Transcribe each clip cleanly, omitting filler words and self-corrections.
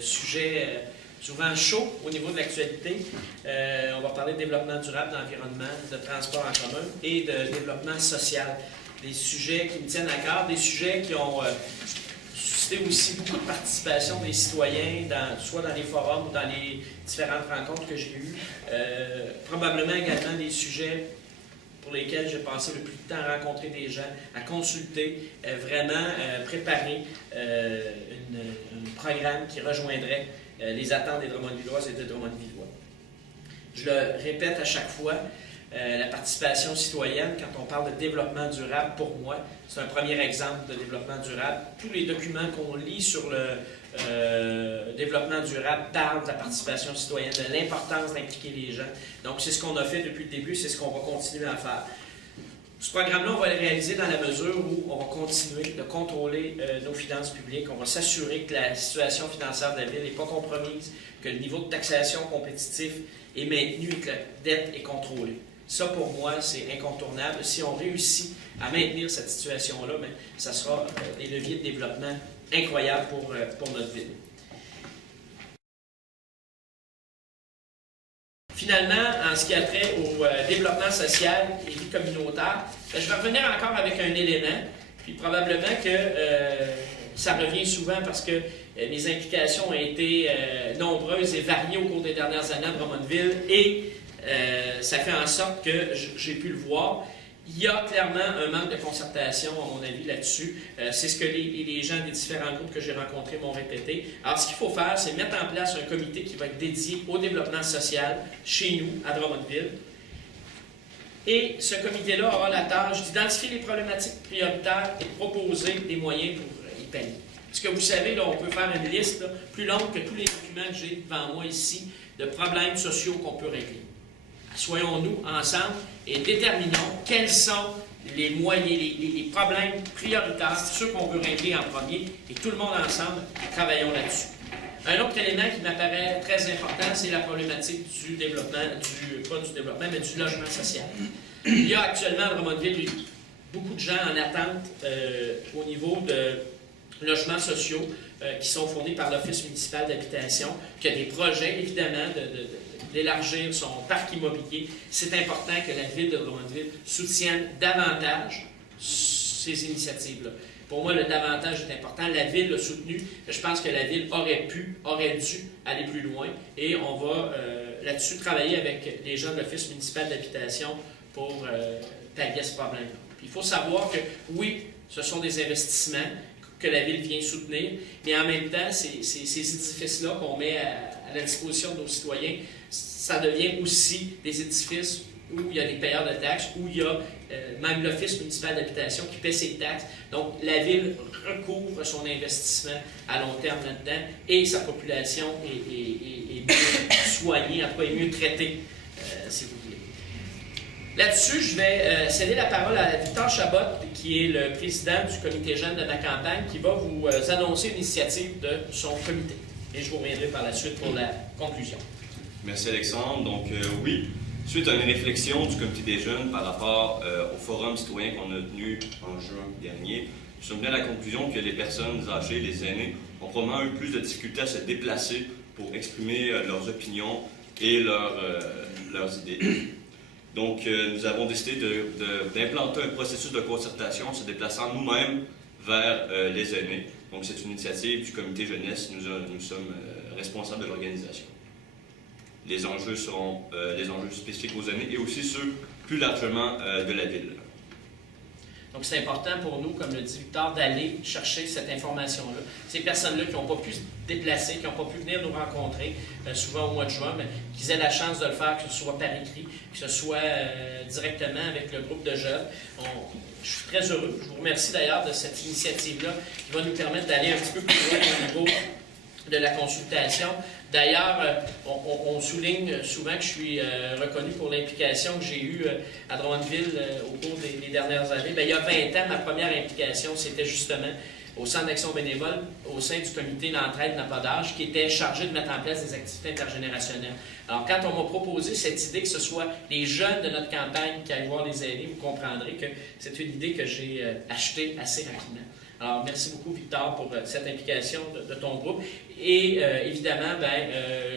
sujet souvent chaud au niveau de l'actualité. On va parler de développement durable, d'environnement, de transport en commun et de développement social. Des sujets qui me tiennent à cœur, des sujets qui ont suscité aussi beaucoup de participation des citoyens, soit dans les forums ou dans les différentes rencontres que j'ai eues. Probablement également des sujets pour lesquels j'ai passé le plus de temps à rencontrer des gens, à consulter, vraiment préparer un programme qui rejoindrait les attentes des Drummondvilloises et des Drummondvillois. Je le répète à chaque fois, la participation citoyenne, quand on parle de développement durable, pour moi, c'est un premier exemple de développement durable. Tous les documents qu'on lit sur le développement durable parlent de la participation citoyenne, de l'importance d'impliquer les gens. Donc, c'est ce qu'on a fait depuis le début, c'est ce qu'on va continuer à faire. Ce programme-là, on va le réaliser dans la mesure où on va continuer de contrôler nos finances publiques. On va s'assurer que la situation financière de la ville n'est pas compromise, que le niveau de taxation compétitif est maintenu et que la dette est contrôlée. Ça, pour moi, c'est incontournable. Si on réussit à maintenir cette situation-là, ça sera des leviers de développement incroyables pour notre ville. Finalement, en ce qui a trait au développement social et vie communautaire, je vais revenir encore avec un élément, puis probablement que ça revient souvent parce que mes implications ont été nombreuses et variées au cours des dernières années à Drummondville et ça fait en sorte que j'ai pu le voir. Il y a clairement un manque de concertation, à mon avis, là-dessus. C'est ce que les gens des différents groupes que j'ai rencontrés m'ont répété. Alors, ce qu'il faut faire, c'est mettre en place un comité qui va être dédié au développement social chez nous, à Drummondville. Et ce comité-là aura la tâche d'identifier les problématiques prioritaires et de proposer des moyens pour y pallier. Parce que vous savez, là, on peut faire une liste là, plus longue que tous les documents que j'ai devant moi ici de problèmes sociaux qu'on peut régler. Soyons-nous ensemble et déterminons quels sont les moyens, les problèmes prioritaires, ceux qu'on veut régler en premier, et tout le monde ensemble, travaillons là-dessus. Un autre élément qui m'apparaît très important, c'est la problématique du développement, pas du développement, mais du logement social. Il y a actuellement à Drummondville beaucoup de gens en attente au niveau de logements sociaux qui sont fournis par l'Office municipal d'habitation, qui a des projets, évidemment, d'élargir son parc immobilier. C'est important que la ville de Drummondville soutienne davantage ces initiatives-là. Pour moi, le davantage est important. La ville l'a soutenu. Je pense que la ville aurait dû aller plus loin. Et on va là-dessus travailler avec les gens de l'Office municipal d'habitation pour pallier ce problème-là. Il faut savoir que, oui, ce sont des investissements que la ville vient soutenir, mais en même temps, ces édifices-là qu'on met à la disposition de nos citoyens, ça devient aussi des édifices où il y a des payeurs de taxes, où il y a même l'Office municipal d'habitation qui paie ses taxes. Donc, la ville recouvre son investissement à long terme là-dedans et sa population est mieux soignée, en tout cas est mieux traitée, si vous voulez. Là-dessus, je vais céder la parole à Victor Chabot, qui est le président du comité jeune de ma campagne, qui va vous annoncer l'initiative de son comité. Et je vous reviendrai par la suite pour la conclusion. Merci Alexandre. Donc oui, suite à une réflexion du comité des jeunes par rapport au forum citoyen qu'on a tenu en juin dernier, nous sommes bien à la conclusion que les personnes âgées, les aînés, ont probablement eu plus de difficultés à se déplacer pour exprimer leurs opinions et leurs idées. Donc, nous avons décidé d'implanter un processus de concertation, se déplaçant nous-mêmes vers les aînés. Donc, c'est une initiative du comité jeunesse. Nous sommes responsables de l'organisation. Les enjeux seront les enjeux spécifiques aux aînés et aussi ceux plus largement de la ville. Donc, c'est important pour nous, comme le dit Victor, d'aller chercher cette information-là. Ces personnes-là qui n'ont pas pu se déplacer, qui n'ont pas pu venir nous rencontrer, souvent au mois de juin, mais qu'ils aient la chance de le faire, que ce soit par écrit, que ce soit directement avec le groupe de jeunes. Je suis très heureux. Je vous remercie d'ailleurs de cette initiative-là qui va nous permettre d'aller un petit peu plus loin au niveau de la consultation. D'ailleurs, on souligne souvent que je suis reconnu pour l'implication que j'ai eue à Drummondville au cours des dernières années. Bien, il y a 20 ans, ma première implication, c'était justement au Centre d'action bénévole, au sein du comité d'entraide n'a pas d'âge, qui était chargé de mettre en place des activités intergénérationnelles. Alors, quand on m'a proposé cette idée que ce soit les jeunes de notre campagne qui aillent voir les aînés, vous comprendrez que c'est une idée que j'ai achetée assez rapidement. Alors, merci beaucoup, Victor, pour cette implication de ton groupe. Et évidemment,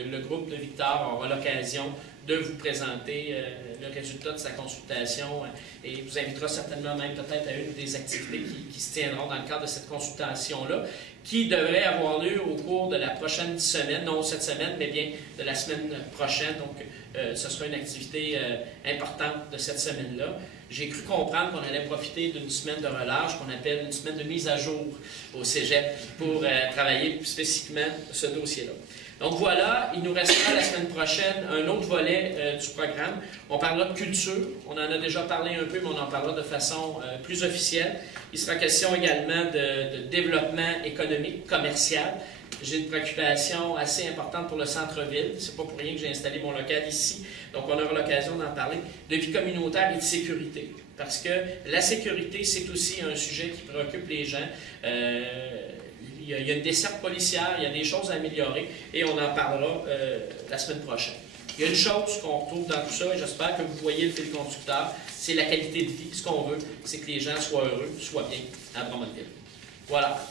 le groupe de Victor aura l'occasion de vous présenter le résultat de sa consultation et vous invitera certainement même peut-être à une des activités qui se tiendront dans le cadre de cette consultation-là, qui devrait avoir lieu au cours de la prochaine semaine, non cette semaine, mais bien de la semaine prochaine. Donc, ce sera une activité importante de cette semaine-là. J'ai cru comprendre qu'on allait profiter d'une semaine de relâche, qu'on appelle une semaine de mise à jour au Cégep, pour travailler plus spécifiquement ce dossier-là. Donc voilà, il nous restera la semaine prochaine un autre volet du programme. On parlera de culture, on en a déjà parlé un peu, mais on en parlera de façon plus officielle. Il sera question également de développement économique, commercial. J'ai une préoccupation assez importante pour le centre-ville. C'est pas pour rien que j'ai installé mon local ici. Donc, on aura l'occasion d'en parler. De vie communautaire et de sécurité. Parce que la sécurité, c'est aussi un sujet qui préoccupe les gens. Il y a une desserte policière, il y a des choses à améliorer et on en parlera la semaine prochaine. Il y a une chose qu'on retrouve dans tout ça, et j'espère que vous voyez le fil conducteur, c'est la qualité de vie. Ce qu'on veut, c'est que les gens soient heureux, soient bien à Drummondville. Voilà.